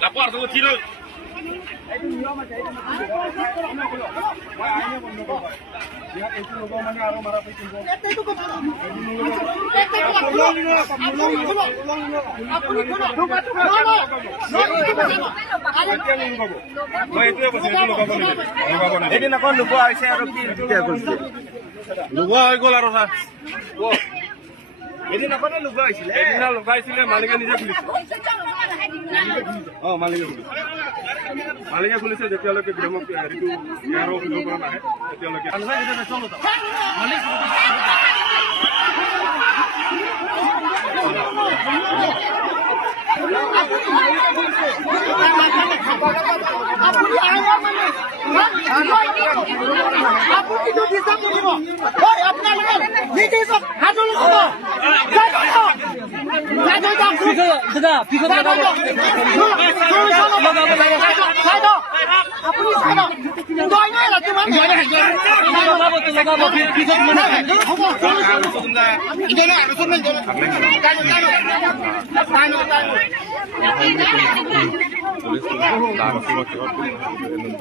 lapor sama Cina. এদিন আকৌ লুকুৱা হৈছে আৰু কি কেতিয়া কৰিছে লুকুৱা হৈ গ'ল আৰু ছাৰ এদিন আকৌ লুকুৱা হৈছিলে এদিনা লগাইছিলে মালিকে নিজে খুলিছে মালিকে খুলিছে যেতিয়ালৈকে গ্ৰামক হেৰিটো ইয়াৰ অভিযোগ কৰা নাহে তেতিয়ালৈকে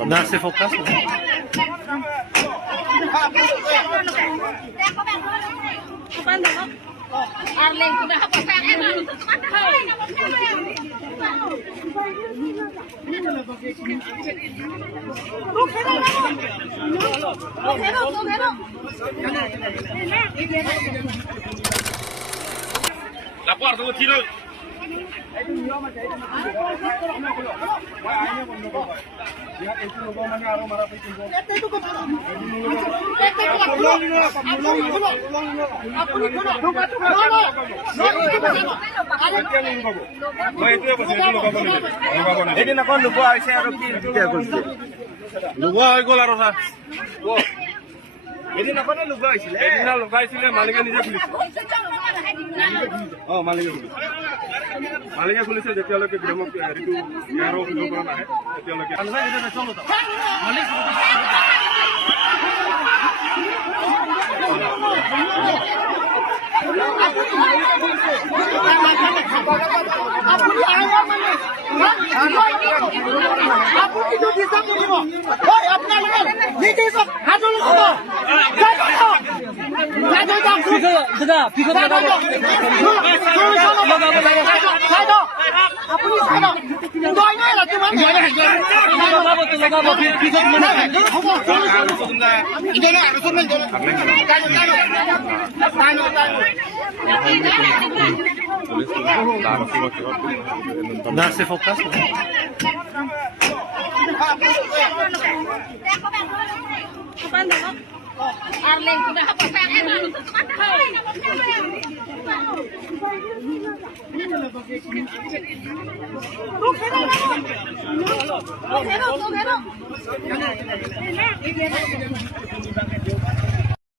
Darse fokus. Arlen sudah apa saya lapor sama Cina. এদিন আকৌ লুকুৱা হৈছে আৰু কি কেতিয়া কৰিছে লুকুৱা হৈ গ'ল আৰু ছাৰ এদিন আকৌ লুকুৱা হৈছিলে এদিনা লগাইছিলে মালিকে নিজে খুলিছে মালিকে খুলিছে যেতিয়ালৈকে গ্ৰামক হেৰিটো ইয়াৰ অভিযোগ কৰা নাহে তেতিয়ালৈকে Darse fokus. Arlen sudah apa saya Tuh,